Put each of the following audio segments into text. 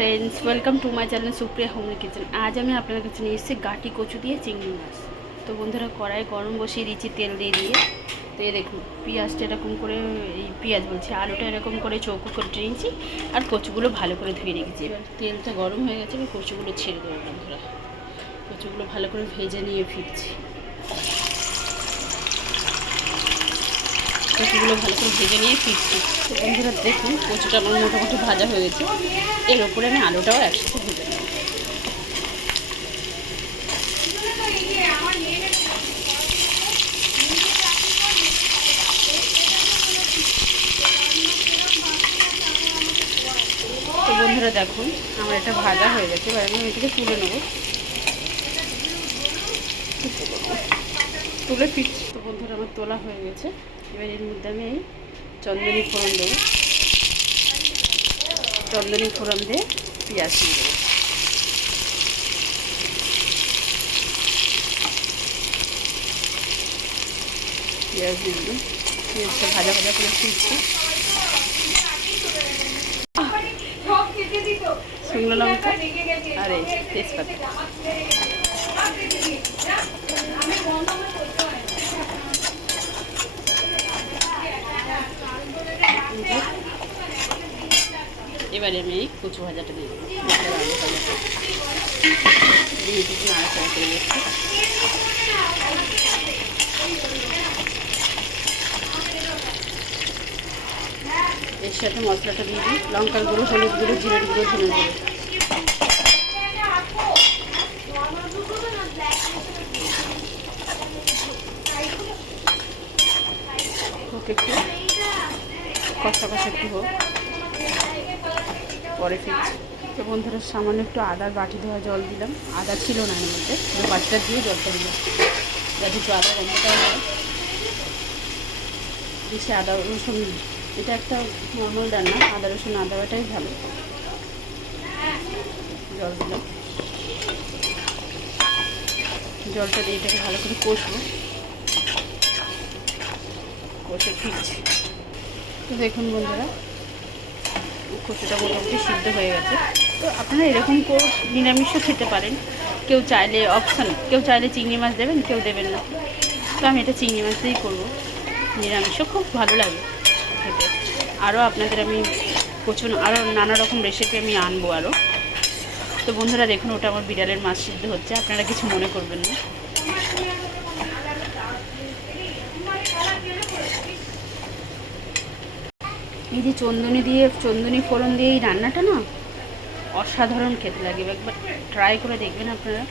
Friends, welcome to my channel Supriya homely kitchen. আজ আমি আপনাদের কাছে নিয়ে এসেছি গাটি কচু দিয়ে চিংড়ি মাছ। তো বন্ধুরা, কড়াই গরম বসিয়ে দিয়েছি তেল দিয়ে। তো এই দেখুন, পেঁয়াজটা এরকম করে, এই পেঁয়াজ বলছি, আলুটা এরকম করে চৌকো করে নিয়েছি, আর কচুগুলো ভালো করে ধুয়ে রেখেছি। এবার তেলটা গরম হয়ে গেছে, এবার কচুগুলো ছেড়ে দেবো। বন্ধুরা, কচুগুলো ভালো করে ভেজে নিয়ে ফিরছি। কচুগুলো ভালো করে ভেজে নিয়ে ফিরছি। তো বন্ধুরা দেখুন, কচুটা আমার মোটামুটি ভাজা হয়ে গেছে। এর ওপরে আমি আলুটাও একসাথে ভেজে নেব। তো বন্ধুরা দেখুন, আমার এটা ভাজা হয়ে গেছে। এবার আমি এটাকে তুলে নেবো, তুলে ফিরছি। তো বন্ধুরা, আমার তোলা হয়ে গেছে। এবার এর মধ্যে আমি এই চন্দনী ফোড়ন দেবো। চন্দনী ফোড়ন দিয়ে পেঁয়াজ দিয়ে দেবো। পেঁয়াজ দিয়ে দিলাম। পেঁয়াজটা ভাজা ভাজা করে ফিরছি। শুকনো লঙ্কা আর এই তেজপাতা। এবারে আমি এই কচু ভাজাটা দিয়ে দেবো। আলু ভাজাটা দিয়ে কিছু নাড়াচাড়া করে দিচ্ছি। এর সাথে মশলাটা দিয়ে দিই, লঙ্কার গুঁড়ো, হলুদ গুঁড়ো, জিরের গুঁড়ো, ধনের গুঁড়ো। ওকে, একটু কষা কষা একটু হোক, পরে ফিরছি। তো বন্ধুরা, সামান্য একটু আদার বাটি ধোয়া জল দিলাম। আদা ছিল না এর মধ্যে, বাটিটা দিয়ে জলটা দিলাম যাতে একটু আদা গন্ধটা হয়। বেশি আদা রসুন, এটা একটা নর্মাল রান্না, আদা রসুন আদা বাটাই ভালো। জল দিলাম, জলটা দিয়ে এটাকে ভালো করে কষবো, কষে ফিরছি। তো দেখুন বন্ধুরা, কচুটা মোটামুটি সিদ্ধ হয়ে গেছে। তো আপনারা এরকম করে নিরামিষও খেতে পারেন। কেউ চাইলে অপশান, কেউ চাইলে চিংড়ি মাছ দেবেন, কেউ দেবেন না। তো আমি এটা চিংড়ি মাছ দিয়েই করবো। নিরামিষও খুব ভালো লাগে খেতে। আরও আপনাদের আমি আরও নানা রকম রেসিপি আমি আনবো আরও। তো বন্ধুরা দেখুন, ওটা আমার বিড়ালের মাছ সিদ্ধ হচ্ছে, আপনারা কিছু মনে করবেন না। এই যে চন্দনী ফোড়ন দিয়ে এই রান্নাটা না অসাধারণ খেতে লাগে। একবার ট্রাই করে দেখবেন আপনারা।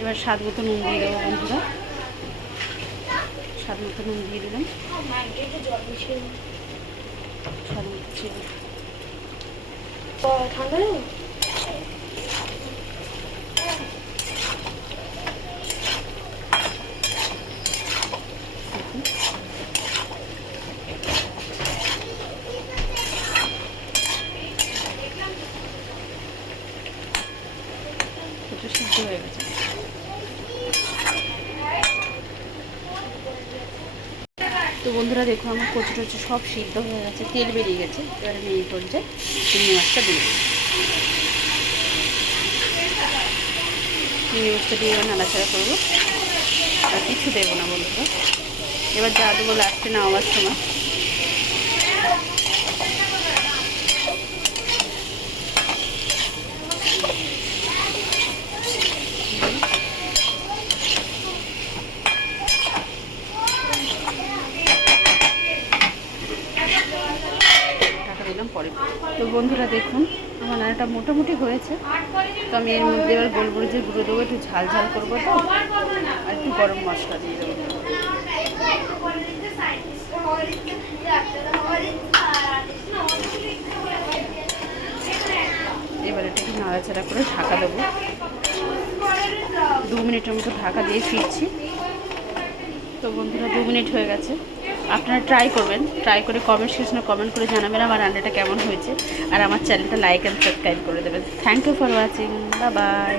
এবার স্বাদ মতো নুন দিয়ে দেবো বন্ধুরা। স্বাদ মতো নুন দিয়ে দিলাম। স্বাদ মতো ছিল ঠান্ডা। একটু সিদ্ধ হয়ে গেছে। তো বন্ধুরা দেখুন, আমার কচু টচু সব সিদ্ধ হয়ে গেছে, তেল বেরিয়ে গেছে। এবার আমি এই পর্যায়ে চিংড়ি মাছটা দিই। চিংড়ি মাছটা দিয়ে এবার নাড়াচাড়া করবো, আর কিছু দেবো না বন্ধুরা। এবার যা দেবো লাস্টে নামাবার সময়। পরে। তো বন্ধুরা দেখুন, আমার রান্নাটা মোটামুটি হয়েছে। তো আমি এর মধ্যে এবার গোলমরিচের গুঁড়ো দেবো, একটু ঝাল ঝাল করবো, তো আর একটু গরম মশলা দিয়ে দেবো। এবার এটাকে নাড়াচাড়া করে ঢাকা দেবো। 2 মিনিটের মতো ঢাকা দিয়ে ফিরছি। তো বন্ধুরা 2 মিনিট হয়ে গেছে। আপনারা ট্রাই করবেন, ট্রাই করে কমেন্ট সেকশনে কমেন্ট করে জানাবেন আমার রান্নাটা কেমন হয়েছে। আর আমার চ্যানেলটা লাইক অ্যান্ড সাবস্ক্রাইব করে দেবেন। Thank you for watching. Bye by.